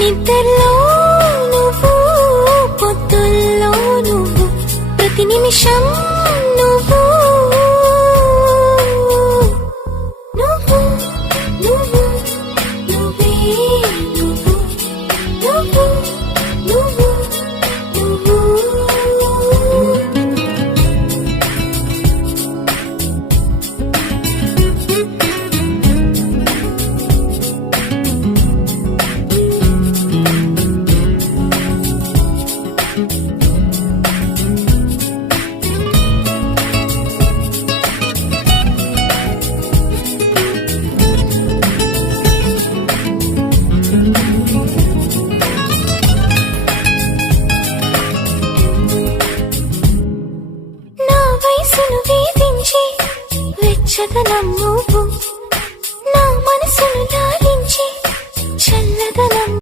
నిద్రలో నువ్వు, పొద్దుల్లో నువ్వు, ప్రతి నిమిషం నువ్వు, నువ్వు నువ్వు నువ్వే నువ్వు, నువ్వు నువ్వు నువ్వు. నా వయసును వేధించి వెచ్చదనం నువ్వు,